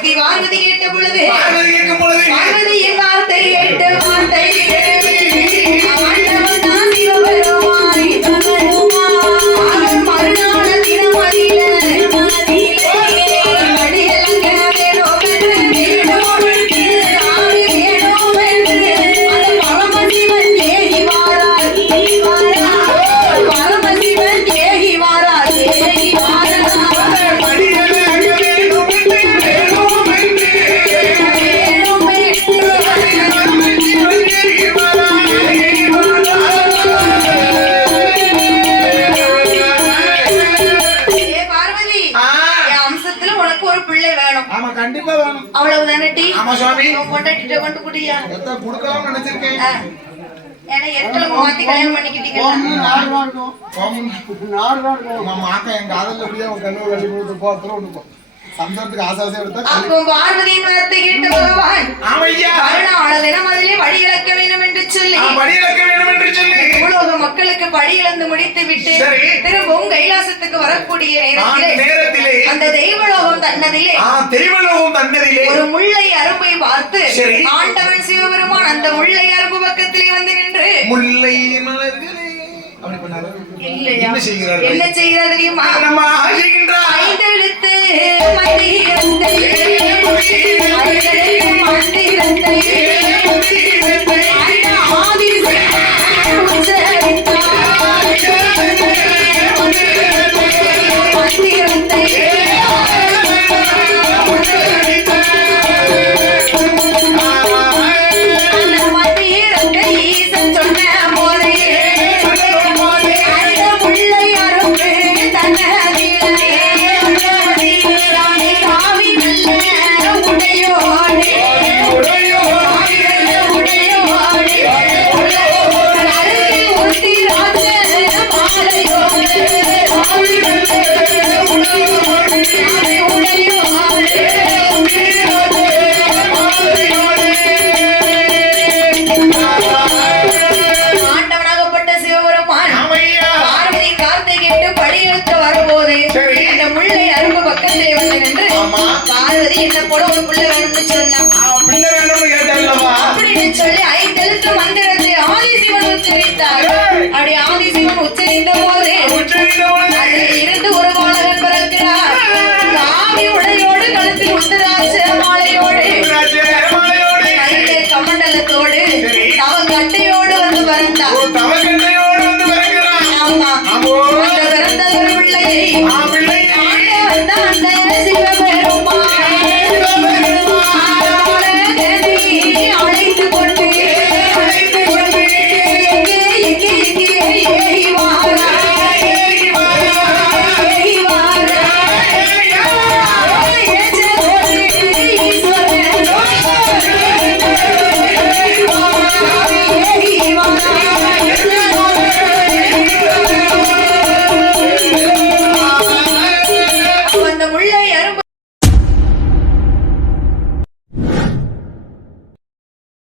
சக்தி பார்வதி கேட்ட பொழுது பார்வதியின் வார்த்தை கேட்டு வார்த்தை ஆண்டவன் தான் சிவபெருமானை அவன் மறுநாள் தினமதியில சம்சாரத்துக்கு ஆசாசை எடுத்தா பார்வதியின் வார்த்தை கேட்ட பகவான் தினமதிலே வழி இழக்க வேண்டும் என்று சொல்லி உலக மக்களுக்கு படி இழந்து முடித்து விட்டு திரும்பவும் கைலாசத்துக்கு வரக்கூடிய நேரத்திலே அந்த தெய்வலோகம் தன்னதிலே ஒரு முல்லை அரும்பை பார்த்து ஆண்டவன் சிவபெருமான் அந்த முல்லை அரும்பு பக்கத்திலே வந்து நின்று முல்லை மலர்களே என்ன செய்கிறார் தெரியுமா? ஐந்தெழுத்து மந்திரத்தை உச்சரித்த போது இருந்து ஒரு